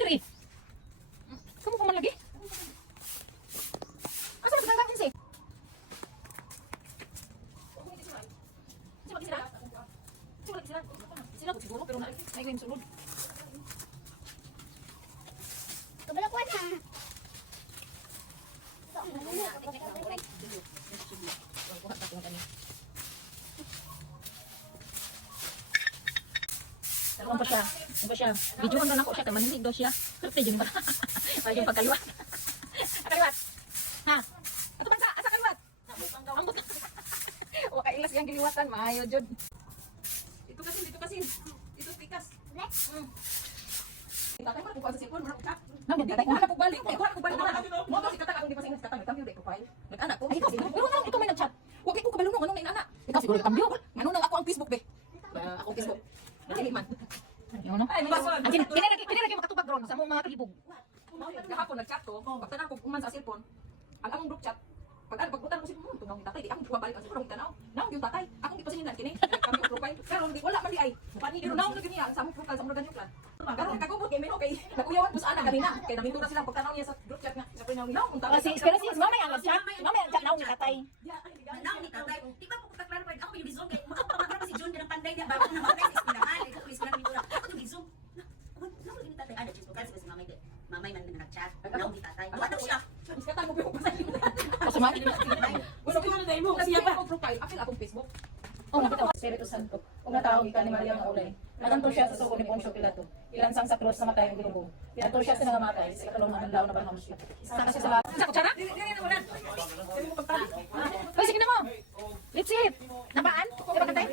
diri. Kamu pa man lagi? Asa ba tanggalin si? Sila ko siguro pero na ay ko yung sulod. Kabalakuan na. Ano pa siya? Ano pa siya? Videoan na ako siya kay manhilig daw siya. Kasi yun ba? Para yung pagkaliwat. Kaliwat. Ha? Ato man sa asa kaliwat. Ambot. Wa kay ilas yang giliwatan maayo jud. Dito kasi. Dito pikas. Tatay ko pa sa sipon, marap ka. Namo tatay ko na ko balik. Ko na ko balik. Mo kasi katag akong di pa singas katag kami profile. Nag-anak ko. Ay, pero nang ikaw may nag-chat. Wa kay ko kabalunong anong ina. Ikaw siguro kambyo. Ngano nang ako ang Facebook be. Ako Facebook. Dili man. Yo no. Ay, kinira makatubag ron sa mga kalibog. Kahapon nag-chat ko, pagtanaw ko kuman sa cellphone. Ang among group chat. Pagbutan ko si tunaw ni tatay, di akong balik ang cellphone tanaw. Naw yung tatay, akong gipasingan kini. Kami ang profile. Pero di wala man di ay. Pani pero naw na gani sa among profile sa mga ganyo plan. Karon kagubot kay meno kay nakuyawan bus ana kanina. Kay naminto na sila pagtanaw niya sa group chat nga. Sabi naw naw unta. Pero si mamay ang chat. Mamay ang chat naw ni tatay. Naw ni tatay. Di ba ko kaklarify ako yung bizong kay makapamagra si John ng panday niya bago na mamatay sa eskwelahan. Ito please na pintura. Ako yung bizong. Naw ni tatay ada Facebook kasi si mamay mamay man nag-chat. Naw ni tatay. Ano siya? Iskatan mo ko sa iyo. Kasama ni. Gusto ko na dai mo Siya ba profile? Apil akong Facebook. Oh, nakita Espiritu Santo. Kung natawag ika ni Maria nga ulay. Naganto siya sa suko ni Poncio Pilato. Ilansang sa krus na matay ang ginugong. Pinato siya sa nangamatay. Sa ikalong ng law na banham siya. Isa kasi sa lahat. Sa kutsara? Ay, sige na mo. Let's see it. Nabaan? Di ba kantay?